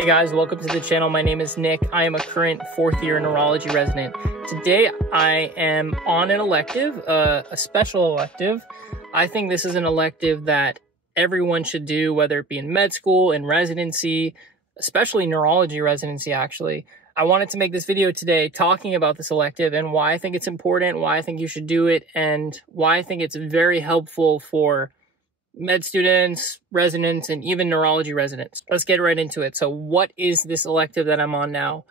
Hey guys, welcome to the channel. My name is Nick. I am a current fourth year neurology resident. Today I am on an elective, a special elective. I think this is an elective that everyone should do, whether it be in med school, in residency, especially neurology residency actually. I wanted to make this video today talking about this elective and why I think it's important, why I think you should do it, and why I think it's very helpful for med students, residents, and even neurology residents. Let's get right into it. So what is this elective that I'm on now?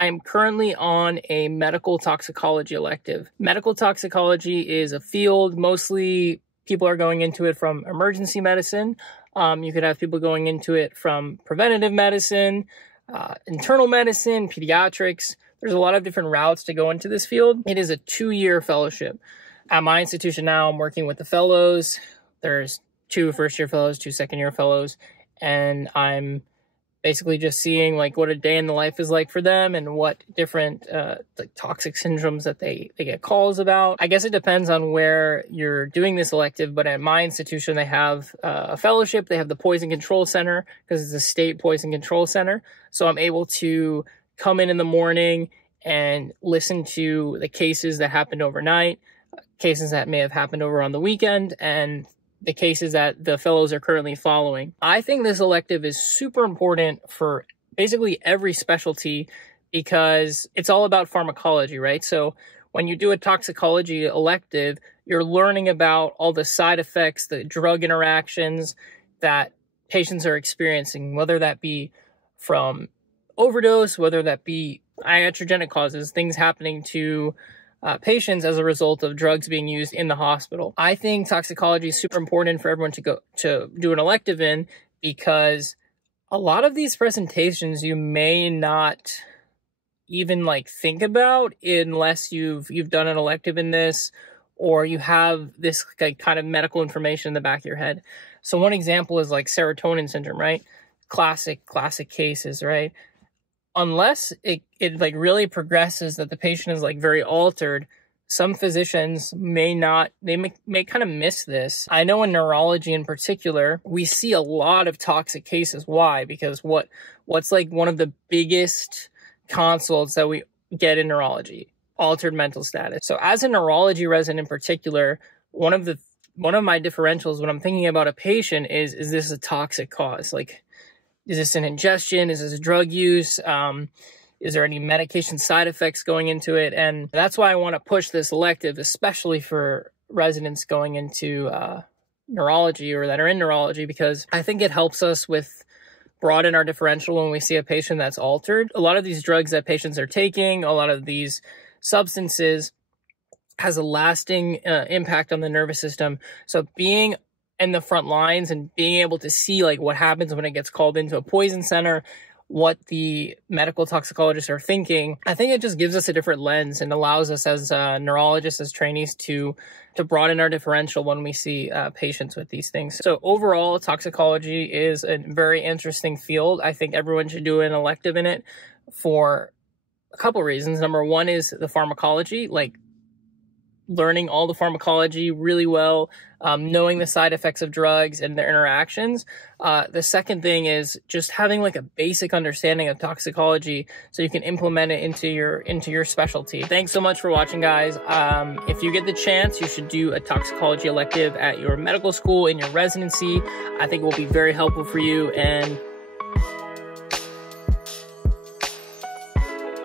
I'm currently on a medical toxicology elective. Medical toxicology is a field, mostly people are going into it from emergency medicine. You could have people going into it from preventative medicine, internal medicine, pediatrics. There's a lot of different routes to go into this field. It is a 2-year fellowship. At my institution now, I'm working with the fellows. There's 2 first-year fellows, 2 second-year fellows, and I'm basically just seeing like what a day in the life is like for them and what different like toxic syndromes that they get calls about. I guess it depends on where you're doing this elective, but at my institution they have a fellowship. They have the Poison Control Center because it's a state poison control center. So I'm able to come in the morning and listen to the cases that happened overnight, cases that may have happened over on the weekend, and the cases that the fellows are currently following. I think this elective is super important for basically every specialty because it's all about pharmacology, right? So when you do a toxicology elective, you're learning about all the side effects, the drug interactions that patients are experiencing, whether that be from overdose, whether that be iatrogenic causes, things happening to patients as a result of drugs being used in the hospital. I think toxicology is super important for everyone to do an elective in because a lot of these presentations you may not even like think about unless you've done an elective in this or you have this like, kind of medical information in the back of your head. So one example is like serotonin syndrome, right? Classic cases, right? Unless it like really progresses that the patient is like very altered, some physicians may kind of miss this. I know in neurology in particular, we see a lot of toxic cases. Why? Because what's like one of the biggest consults that we get in neurology? Altered mental status. So as a neurology resident in particular, one of my differentials when I'm thinking about a patient is this a toxic cause? Like, is this an ingestion? Is this a drug use? Is there any medication side effects going into it? And that's why I want to push this elective, especially for residents going into neurology or that are in neurology, because I think it helps us with broaden our differential when we see a patient that's altered. A lot of these drugs that patients are taking, a lot of these substances has a lasting impact on the nervous system. So being in the front lines and being able to see like what happens when it gets called into a poison center, what the medical toxicologists are thinking, I think it just gives us a different lens and allows us as neurologists, as trainees to broaden our differential when we see patients with these things. So overall, toxicology is a very interesting field. I think everyone should do an elective in it for a couple reasons. Number one is the pharmacology, like learning all the pharmacology really well, knowing the side effects of drugs and their interactions. The second thing is just having like a basic understanding of toxicology so you can implement it into your specialty. Thanks so much for watching, guys. If you get the chance, you should do a toxicology elective at your medical school in your residency. I think it will be very helpful for you, and